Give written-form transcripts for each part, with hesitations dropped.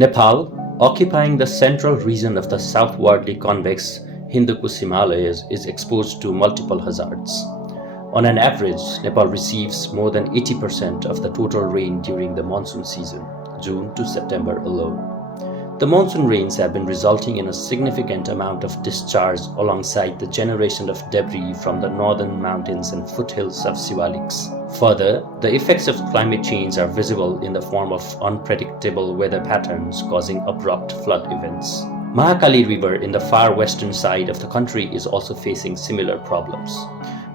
Nepal, occupying the central region of the southwardly convex Hindu Kush Himalayas, is exposed to multiple hazards. On an average, Nepal receives more than 80% of the total rain during the monsoon season, June to September alone. The monsoon rains have been resulting in a significant amount of discharge alongside the generation of debris from the northern mountains and foothills of Shivaliks. Further, the effects of climate change are visible in the form of unpredictable weather patterns causing abrupt flood events. Mahakali River in the far western side of the country is also facing similar problems.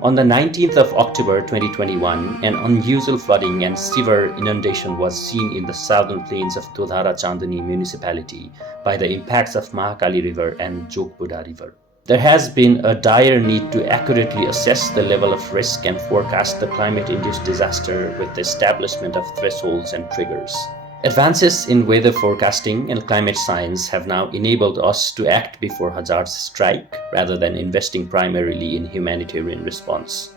On the 19th of October 2021, an unusual flooding and severe inundation was seen in the southern plains of Dodhara-Chandani Municipality by the impacts of Mahakali River and Jogbuddha River. There has been a dire need to accurately assess the level of risk and forecast the climate-induced disaster with the establishment of thresholds and triggers. Advances in weather forecasting and climate science have now enabled us to act before hazards strike rather than investing primarily in humanitarian response.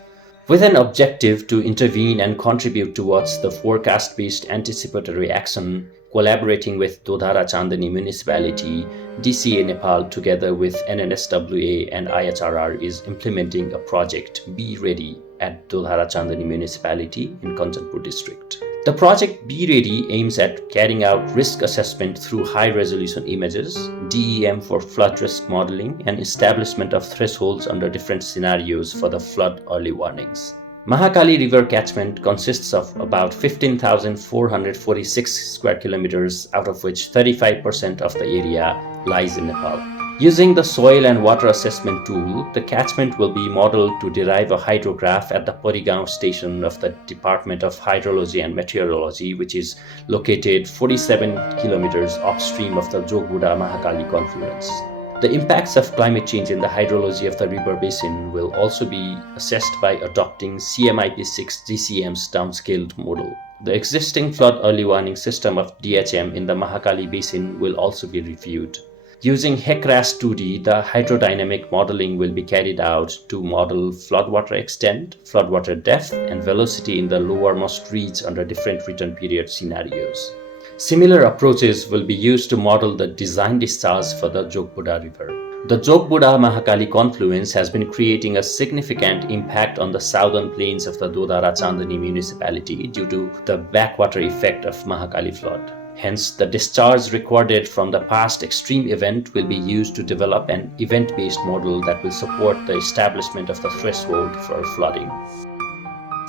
With an objective to intervene and contribute towards the forecast-based anticipatory action, collaborating with Dodhara-Chandani Municipality, DCA Nepal together with NNSWA and IHRR is implementing a project Be Ready at Dodhara-Chandani Municipality in Kanchanpur district. The project Be Ready aims at carrying out risk assessment through high-resolution images, DEM for flood risk modeling, and establishment of thresholds under different scenarios for the flood early warnings. Mahakali River catchment consists of about 15,446 square kilometers, out of which 35% of the area lies in Nepal. Using the soil and water assessment tool, the catchment will be modeled to derive a hydrograph at the Porigaon station of the Department of Hydrology and Meteorology, which is located 47 kilometers upstream of the Jogbuddha Mahakali confluence. The impacts of climate change in the hydrology of the river basin will also be assessed by adopting CMIP6 GCM's downscaled model. The existing flood early warning system of DHM in the Mahakali basin will also be reviewed. Using HECRAS 2D, the hydrodynamic modeling will be carried out to model floodwater extent, floodwater depth, and velocity in the lowermost reach under different return period scenarios. Similar approaches will be used to model the design discharge for the Jogbuddha River. The Jogbuddha Mahakali confluence has been creating a significant impact on the southern plains of the Dodhara-Chandani municipality due to the backwater effect of Mahakali flood. Hence, the discharge recorded from the past extreme event will be used to develop an event-based model that will support the establishment of the threshold for flooding.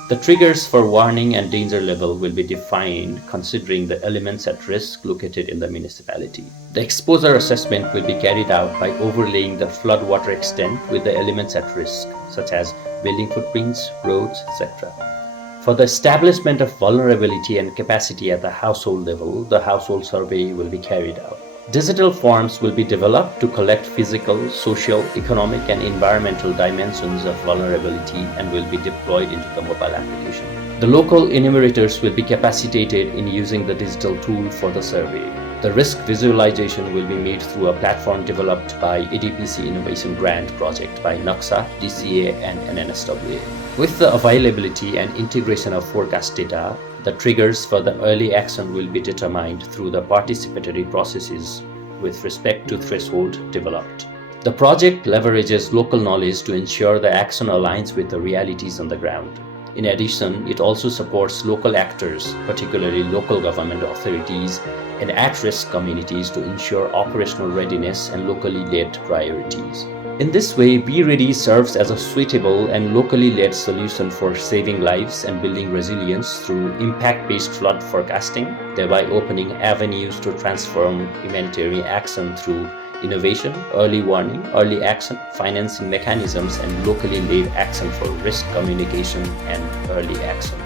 The triggers for warning and danger level will be defined considering the elements at risk located in the municipality. The exposure assessment will be carried out by overlaying the floodwater extent with the elements at risk, such as building footprints, roads, etc. For the establishment of vulnerability and capacity at the household level, the household survey will be carried out. Digital forms will be developed to collect physical, social, economic, and environmental dimensions of vulnerability and will be deployed into the mobile application. The local enumerators will be capacitated in using the digital tool for the survey. The risk visualization will be made through a platform developed by ADPC Innovation Grant Project by NACSA, DCA, and NNSWA. With the availability and integration of forecast data, the triggers for the early action will be determined through the participatory processes with respect to threshold developed. The project leverages local knowledge to ensure the action aligns with the realities on the ground. In addition, it also supports local actors, particularly local government authorities and at-risk communities to ensure operational readiness and locally led priorities. In this way, Be Ready serves as a suitable and locally led solution for saving lives and building resilience through impact-based flood forecasting, thereby opening avenues to transform humanitarian action through innovation, early warning, early action, financing mechanisms, and locally led action for risk communication and early action.